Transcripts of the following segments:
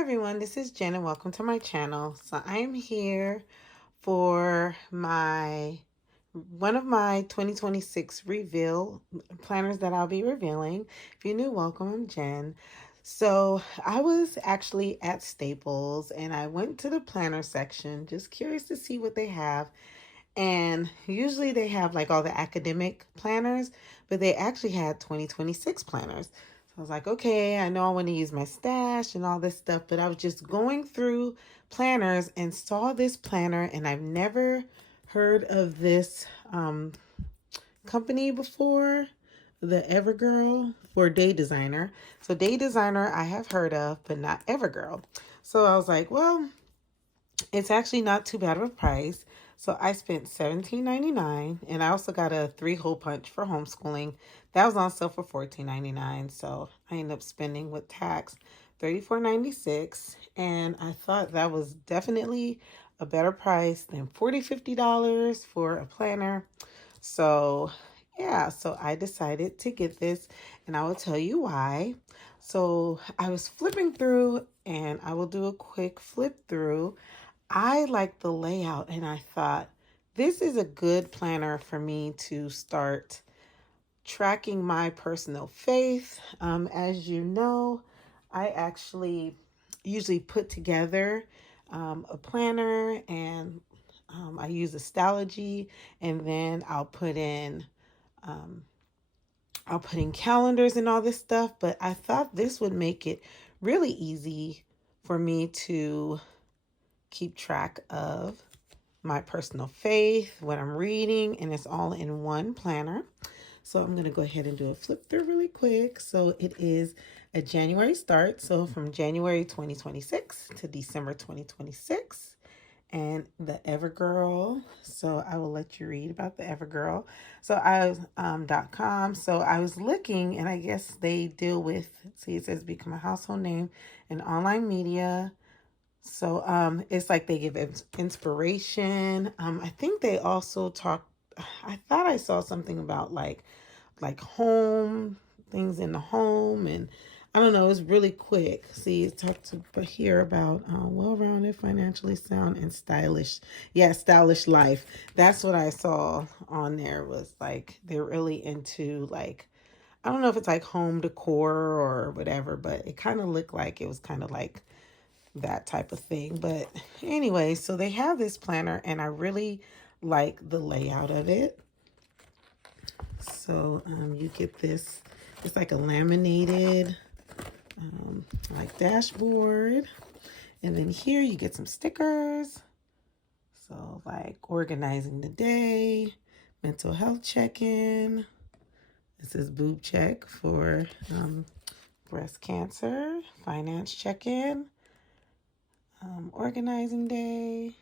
everyone, this is Jen and welcome to my channel. So I am here for one of my 2026 reveal planners that I'll be revealing. If you're new, welcome, I'm Jen. So I was actually at Staples and I went to the planner section, just curious to see what they have. And usually they have like all the academic planners, but they actually had 2026 planners. So I was like, okay, I know I want to use my stash and all this stuff, but I was just going through planners and saw this planner, and I've never heard of this company before, the Evergirl for Day Designer. So Day Designer I have heard of, but not Evergirl. So I was like, well, it's actually not too bad of a price. So I spent $17.99, and I also got a 3-hole punch for homeschooling. That was on sale for $14.99. So I ended up spending with tax $34.96, and I thought that was definitely a better price than $50 for a planner. So yeah, so I decided to get this, and I will tell you why. So I was flipping through, and I will do a quick flip through. I like the layout, and I thought this is a good planner for me to start tracking my personal faith. As you know, I actually usually put together a planner, and I use a Stalogy, and then um, I'll put in calendars and all this stuff. But I thought this would make it really easy for me to keep track of my personal faith, what I'm reading, and it's all in one planner. So I'm going to go ahead and do a flip through really quick. So it is a January start. So from January 2026 to December 2026. And the Evergirl. So I will let you read about the Evergirl. So .com. So I was looking, and I guess they deal with, see, it says become a household name in online media. So it's like they give inspiration. I think they also talk, I thought I saw something about like home, things in the home, and I don't know, it's really quick. See, it talks here about well-rounded, financially sound, and stylish. Yeah, stylish life. That's what I saw on there, was like they're really into, like, I don't know if it's like home decor or whatever, but it kind of looked like it was kind of like that type of thing. But anyway, so they have this planner, and I really like the layout of it. So you get this, it's like a laminated like dashboard, and then here you get some stickers. So like organizing the day, mental health check-in. This is boob check for breast cancer, finance check-in, organizing day.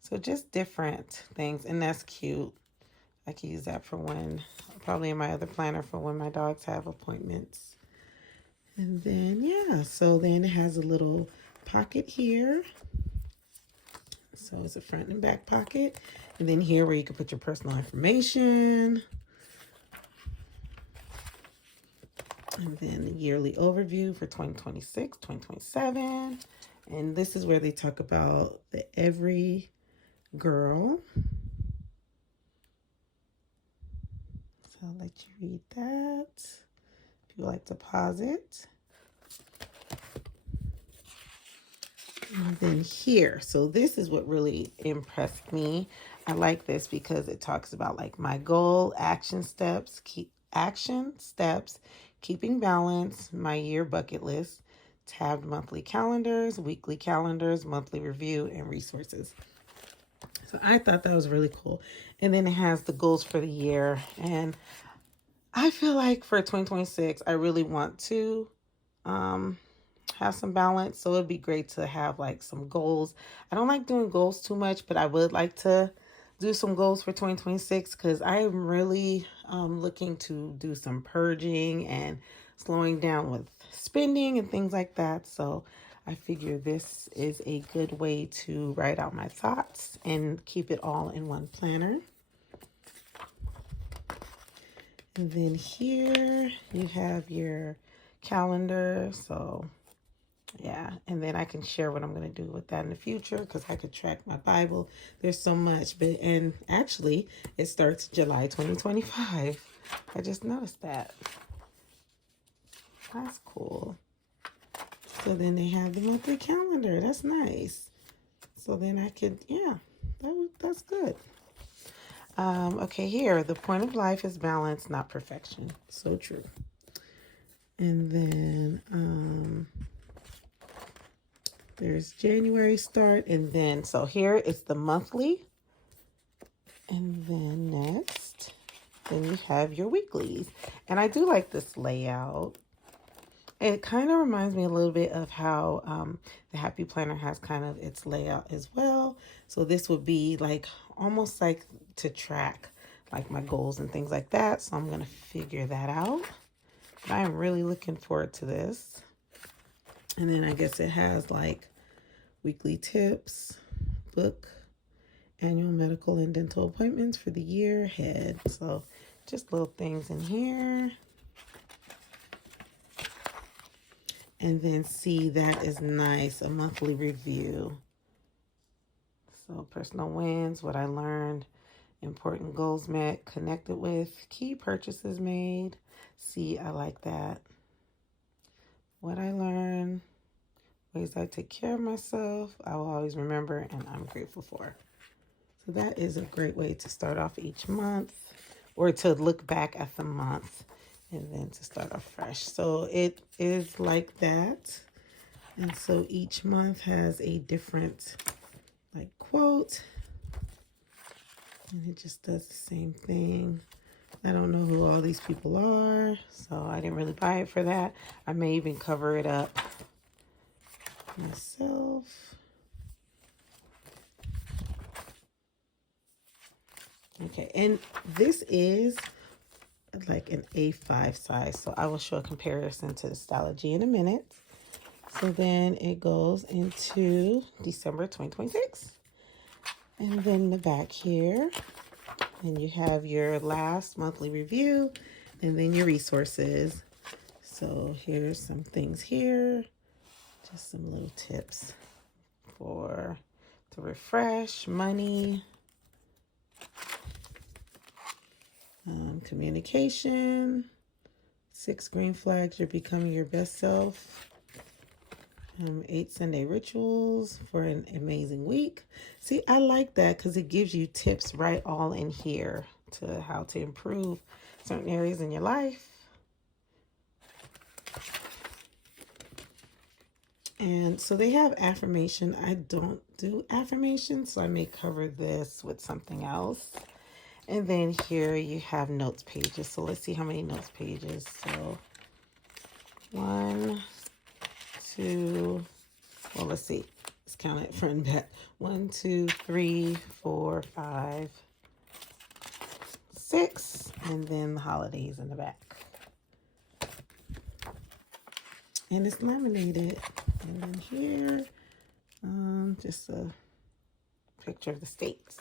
So just different things, and that's cute. I can use that for when, probably in my other planner, for when my dogs have appointments. And then, yeah, so then it has a little pocket here. So it's a front and back pocket. And then here where you can put your personal information. And then the yearly overview for 2026, 2027. And this is where they talk about the Every Girl. So I'll let you read that if you like to pause it. And then here, so this is what really impressed me. I like this because it talks about like my goal, action steps, keeping balance, my year bucket list, tabbed monthly calendars, weekly calendars, monthly review, and resources. So I thought that was really cool. And then it has the goals for the year. And I feel like for 2026, I really want to have some balance. So it'd be great to have like some goals. I don't like doing goals too much, but I would like to do some goals for 2026 because I am really looking to do some purging and slowing down with spending and things like that. So I figure this is a good way to write out my thoughts and keep it all in one planner. And then here you have your calendar. So Yeah, and then I can share what I'm going to do with that in the future because I could track my Bible. There's so much, but and actually it starts July 2025. I just noticed that. That's cool. So then they have the monthly calendar. That's nice. So then I could, yeah, that's good. Okay, here, the point of life is balance, not perfection. So true. And then there's January start, and then, so here it's the monthly. And then next, then you have your weeklies. And I do like this layout. It kind of reminds me a little bit of how the Happy Planner has kind of its layout as well. So this would be like almost like to track like my goals and things like that. So I'm going to figure that out. But I am really looking forward to this. And then I guess it has like weekly tips, book, annual medical and dental appointments for the year ahead. So just little things in here. And then see, that is nice, a monthly review. So personal wins, what I learned, important goals met, connected with, key purchases made. See, I like that. What I learned, ways I take care of myself, I will always remember and I'm grateful for. So that is a great way to start off each month, or to look back at the month and then to start off fresh. So it is like that. And so each month has a different like quote, and it just does the same thing. I don't know who all these people are, so I didn't really buy it for that. I may even cover it up myself. Okay, and this is like an A5 size, so I will show a comparison to the Stalogy in a minute. So then it goes into December 2026. And then the back here, and you have your last monthly review, and then your resources. So here's some things here, just some little tips for to refresh, money, communication, 6 green flags, you're becoming your best self. 8 Sunday rituals for an amazing week. See, I like that because it gives you tips right all in here to how to improve certain areas in your life. And so they have affirmation. I don't do affirmations, so I may cover this with something else. And then here you have notes pages. So let's see how many notes pages. So 1, 2, well, let's see. Let's count it front and back. 1, 2, 3, 4, 5, 6, and then the holidays in the back. And it's laminated. And then here, just a picture of the states.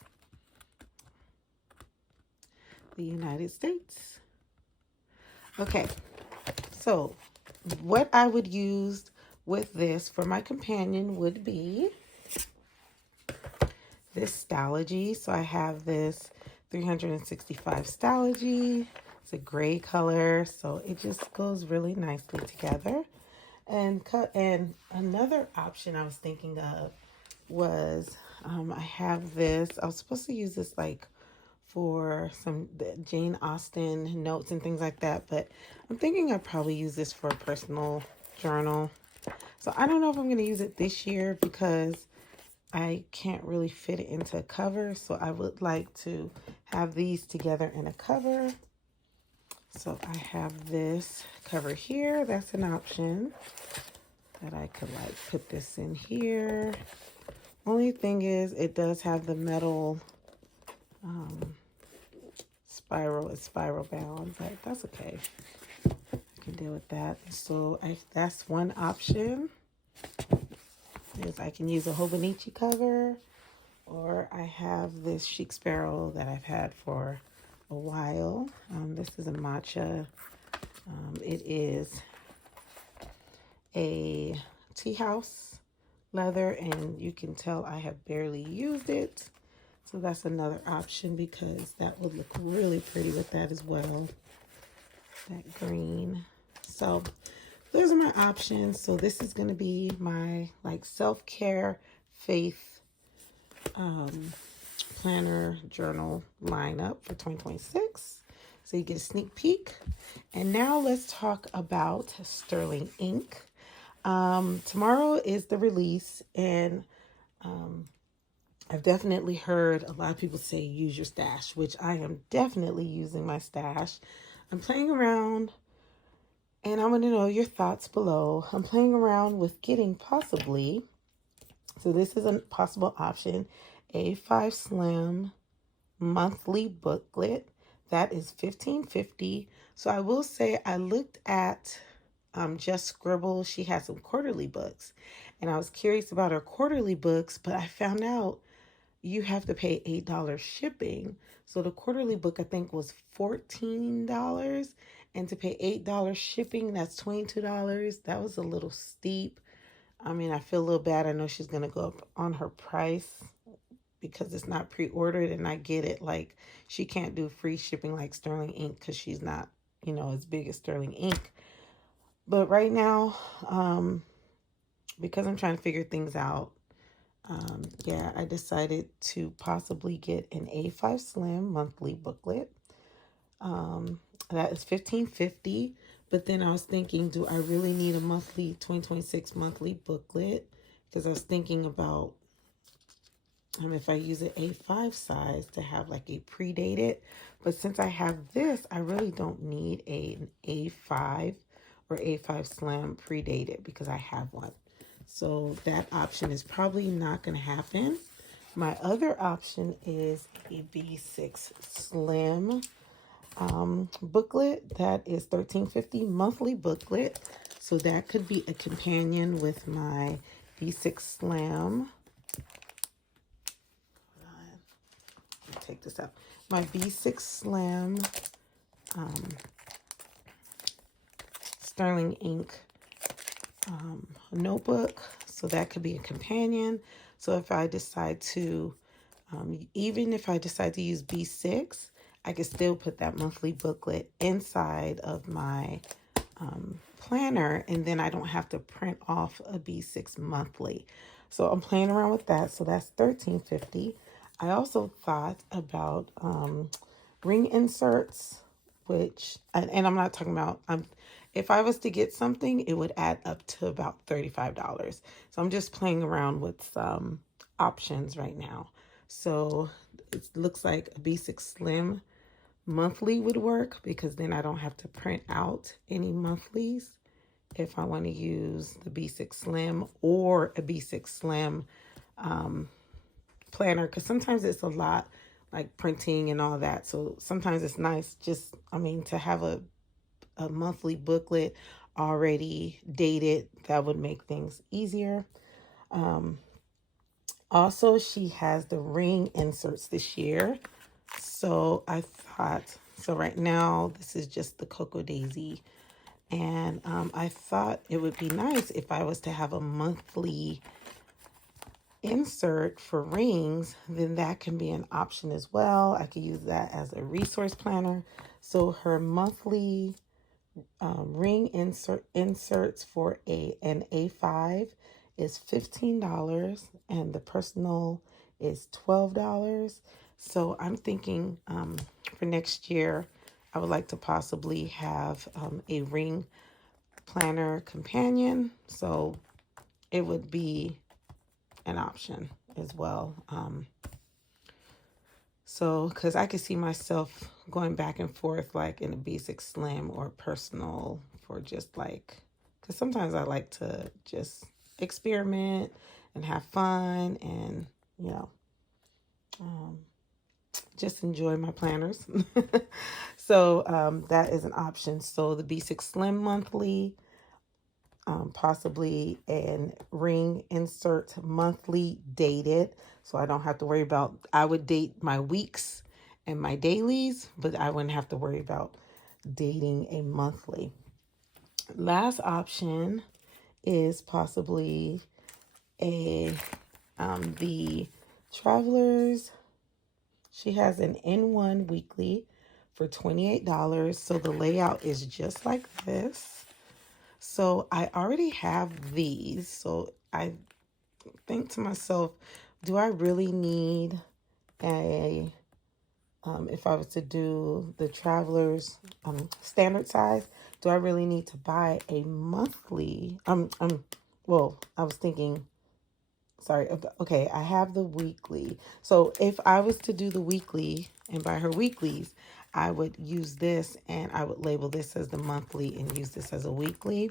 The United States. Okay, so what I would use with this for my companion would be this Stalogy. So I have this 365 Stalogy. It's a gray color, so it just goes really nicely together. And another option I was thinking of was I have this. I was supposed to use this like for some Jane Austen notes and things like that, but I'm thinking I'd probably use this for a personal journal. So I don't know if I'm going to use it this year because I can't really fit it into a cover. So I would like to have these together in a cover. So I have this cover here. That's an option that I could like put this in here. Only thing is it does have the metal spiral. It's spiral bound, but that's okay. I can deal with that. So that's one option. Is I can use a Hobonichi cover, or I have this Chic Spartow that I've had for a while. This is a matcha. It is a tea house leather, and you can tell I have barely used it. So that's another option because that would look really pretty with that as well. That green. So those are my options. So this is going to be my like self-care faith planner journal lineup for 2026. So you get a sneak peek. And now let's talk about Sterling ink. Tomorrow is the release, and I've definitely heard a lot of people say use your stash, which I am definitely using my stash. I'm playing around, and I want to know your thoughts below. I'm playing around with getting possibly, so this is a possible option, A5 Slim monthly booklet. That is $15.50. So I will say I looked at Just Scribble. She has some quarterly books, and I was curious about her quarterly books, but I found out you have to pay $8 shipping. So the quarterly book I think was $14, and to pay $8 shipping, that's $22. That was a little steep. I mean, I feel a little bad. I know she's gonna go up on her price because it's not pre-ordered, and I get it. Like, she can't do free shipping like Sterling ink because she's not, as big as Sterling ink. But right now, because I'm trying to figure things out, yeah, I decided to possibly get an A5 Slim monthly booklet. That is $15.50. But then I was thinking, do I really need a 2026 monthly booklet? Because I was thinking about if I use an A5 size to have like a predated. But since I have this, I really don't need an A5 or A5 Slim predated because I have one. So that option is probably not going to happen. My other option is a B6 Slim booklet. That is $13.50 monthly booklet. So that could be a companion with my B6 Slim. Take this out. My B6 Slim Sterling ink notebook. So that could be a companion. So if I decide to, even if I decide to use B6, I could still put that monthly booklet inside of my planner, and then I don't have to print off a B6 monthly. So I'm playing around with that. So that's $13.50. I also thought about ring inserts, which, and I'm not talking about, if I was to get something, it would add up to about $35. So I'm just playing around with some options right now. So it looks like a B6 Slim monthly would work because then I don't have to print out any monthlies if I want to use the B6 Slim or a B6 Slim planner, because sometimes it's a lot like printing and all that. So sometimes it's nice just, to have a monthly booklet already dated. That would make things easier. Also, she has the ring inserts this year. So I thought, so right now this is just the Cocoa Daisy. And I thought it would be nice if I was to have a monthly insert for rings, then that can be an option as well. I could use that as a resource planner. So her monthly ring inserts for an A5 is $15, and the personal is $12. So I'm thinking for next year, I would like to possibly have a ring planner companion. So it would be an option as well. So, because I could see myself going back and forth like in a B6 Slim or personal for just like, because sometimes I like to just experiment and have fun and, just enjoy my planners. So that is an option. So the B6 Slim monthly, possibly an ring insert monthly dated. So I don't have to worry about, I would date my weeks and my dailies, but I wouldn't have to worry about dating a monthly. Last option is possibly a the Travelers. She has an N1 weekly for $28. So the layout is just like this. So I already have these. So I think to myself, do I really need a, if I was to do the Travelers standard size, do I really need to buy a monthly? Well, I was thinking, sorry, okay, I have the weekly. So if I was to do the weekly and buy her weeklies, I would use this and I would label this as the monthly and use this as a weekly.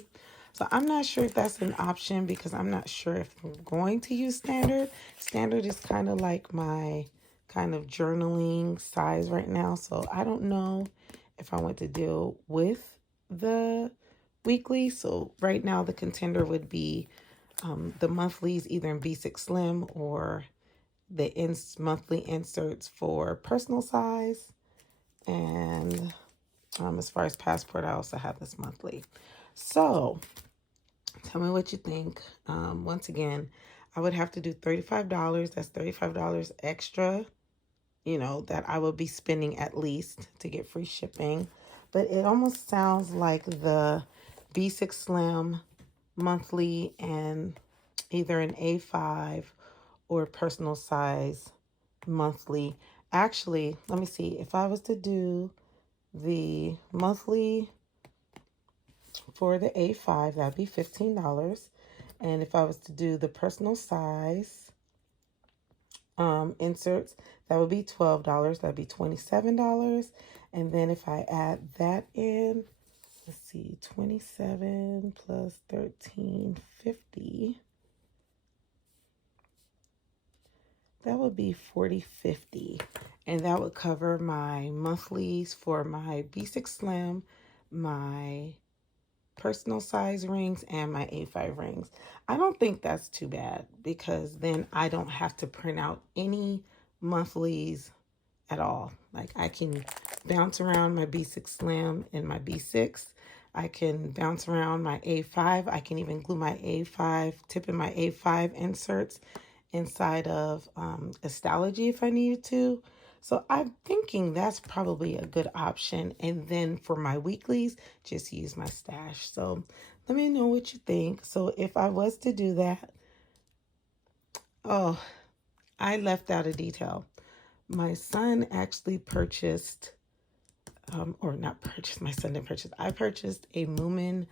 So I'm not sure if that's an option because I'm not sure if I'm going to use standard. Standard is kind of like my kind of journaling size right now. So I don't know if I want to deal with the weekly. So right now the contender would be the monthlies either in B6 Slim or the monthly inserts for personal size. And as far as Passport, I also have this monthly. So tell me what you think. Once again, I would have to do $35. That's $35 extra, that I would be spending at least to get free shipping. But it almost sounds like the B6 Slim monthly and either an A5 or personal size monthly. Actually, let me see. If I was to do the monthly for the A5, that'd be $15. And if I was to do the personal size inserts, that would be $12. That'd be $27. And then if I add that in, let's see, 27 plus 13.50. That would be $40.50, and that would cover my monthlies for my B6 Slim, my personal size rings, and my A5 rings. I don't think that's too bad because then I don't have to print out any monthlies at all. Like I can bounce around my B6 Slim and my B6. I can bounce around my A5. I can even glue my A5, tip in my A5 inserts inside of Stalogy if I needed to. So I'm thinking that's probably a good option. And then for my weeklies, just use my stash. So let me know what you think. So if I was to do that, oh, I left out a detail. My son actually purchased, or not purchased, my son didn't purchase. I purchased a Moomin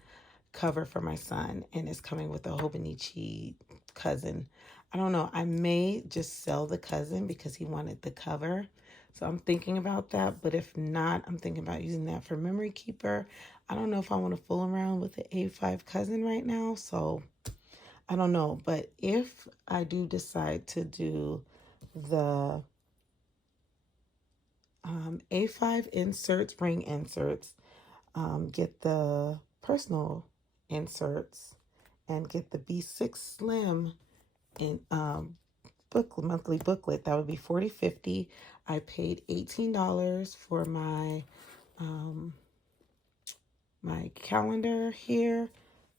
cover for my son, and it's coming with a Hobonichi cousin. I don't know. I may just sell the cousin because he wanted the cover. So I'm thinking about that. But if not, I'm thinking about using that for memory keeper. I don't know if I want to fool around with the A5 cousin right now. So I don't know. But if I do decide to do the A5 inserts, ring inserts, get the personal inserts, and get the B6 Slim in monthly booklet, that would be $40.50. I paid $18 for my my calendar here.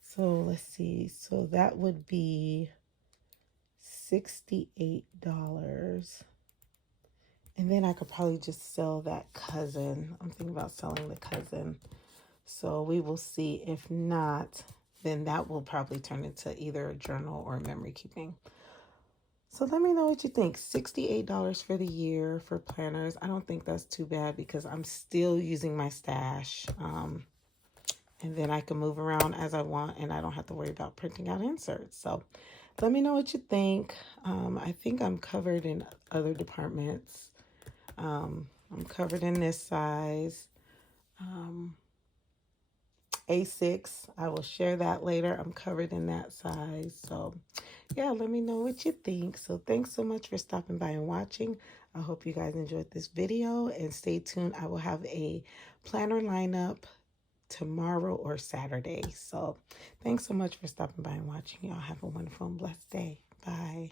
So let's see. So that would be $68. And then I could probably just sell that cousin. I'm thinking about selling the cousin. So we will see. If not, then that will probably turn into either a journal or memory keeping. So let me know what you think. $68 for the year for planners. I don't think that's too bad because I'm still using my stash. And then I can move around as I want and I don't have to worry about printing out inserts. So let me know what you think. I think I'm covered in other departments. I'm covered in this size. A6, I will share that later. I'm covered in that size. So yeah, let me know what you think. So thanks so much for stopping by and watching. I hope you guys enjoyed this video, and stay tuned. I will have a planner lineup tomorrow or Saturday. So thanks so much for stopping by and watching. Y'all have a wonderful and blessed day. Bye.